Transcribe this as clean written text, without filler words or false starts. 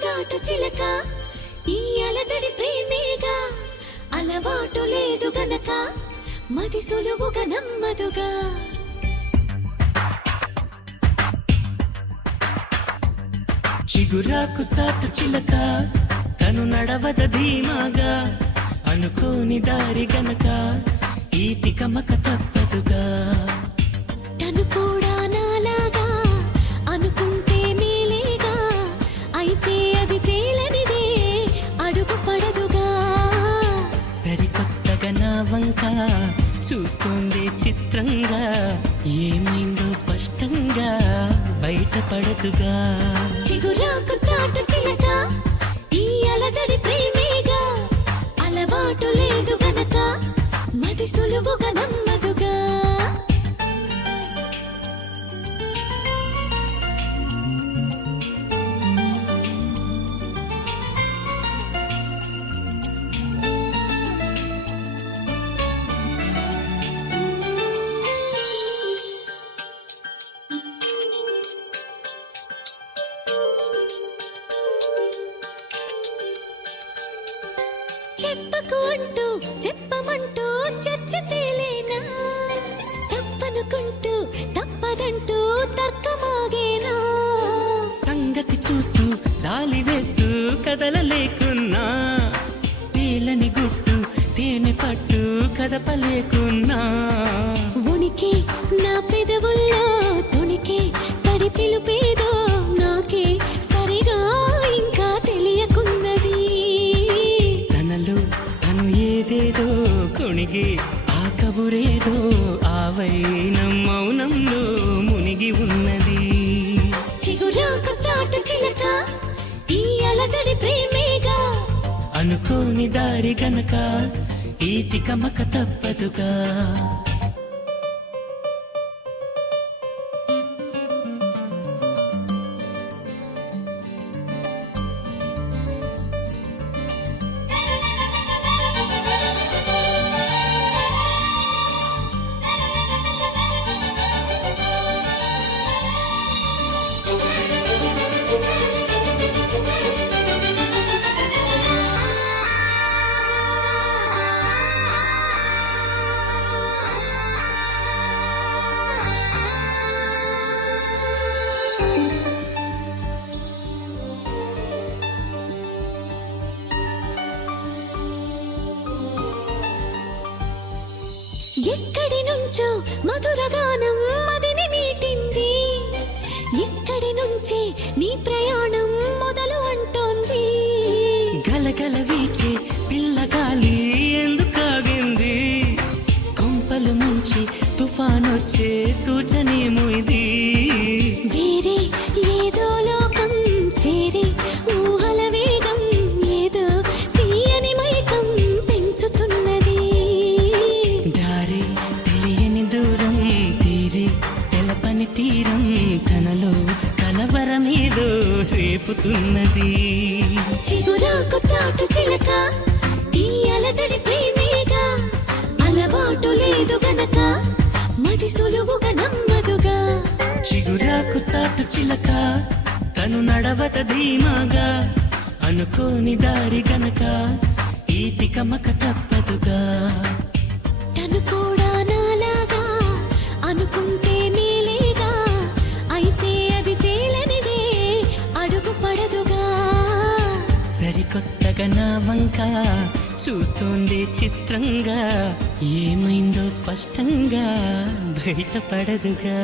చాటు చిలక ఈ అలజడి ప్రేమేగా అలవాటు లేదు గనక మది సులువుగా నమ్మదుగా చిగురాకు చాటు చిలక తను నడవద ధీమాగా అనుకోని దారి గనక ఈ తికమక తప్పదుగా తను కూడా నాలాగా అనుకుంటే మేలేగా అయితే అది తేలనిదే అడుగు పడదుగా సరికొత్తగా నా వంక చూస్తోంది చిత్రంగా ఏమైందో స్పష్టంగా బయటపడదుగా చిగురాకు చాటు చిలక ఈ అలజడి ప్రేమేగా అలవాటు లేదు గనక మది సులువుగా నమ్మదుగా చెప్పకు అంటూ చెప్పమంటూ చర్చ తేలేనా తప్పనుకుంటూ తప్పదంటూ తర్కమాగేనా సంగతి చూస్తూ జాలి వేస్తూ కదలలేకున్నా తేలని గుట్టు తేనె పట్టు కదపలేకున్నా ఉనికి నా పెదవుల్లో తునికి తడి పిలుపేదో నాకే సరిగా ఇంకా తెలియకున్నది తనలో తను ఏదేదో కొణిగి ఆ కబురేదో ఆ వైనం మౌనంలో మునిగి ఉన్నది చిగురాకు చాటు చిలక ఈ అలజడి ప్రేమేగా అనుకోని దారి గనక ఈ తికమక తప్పదుగా ఎక్కడి నుంచో మధురగానం మదిని మీటింది ఇక్కడి నుంచే నీ ప్రయాణం మొదలు అంటోంది గలగల వీచే పిల్లగాలి ఎందుకాగింది కొంపలు ముంచి తుఫానొచ్చే సూచనేమో ఇది వేరే ఏదో లోకం చేరే ఊహల వేగం ఏదో తీయని మైకం పెంచుతున్నది దారి తెలియని దూరం తీరే తెలపని తీరం తనలో కలవరమేదో రేపుతున్నది చిగురాకు చాటు చిలక ఈ అలజడి ప్రేమేగా అలవాటు లేదు గనక మది సులువుగా నమ్మదుగా చిగురాకు చాటు చిలక తను నడవత ధీమాగా అనుకోని దారి గనక ఈ తికమక తప్పదుగా తను కూడా నాలాగా అనుకుంటే మేలేగా అయితే అది తేలనిదే అడుగు పడదుగా సరికొత్తగా నా వంక చూస్తోంది చిత్రంగా ఏమైందో స్పష్టంగా బయటపడదుగా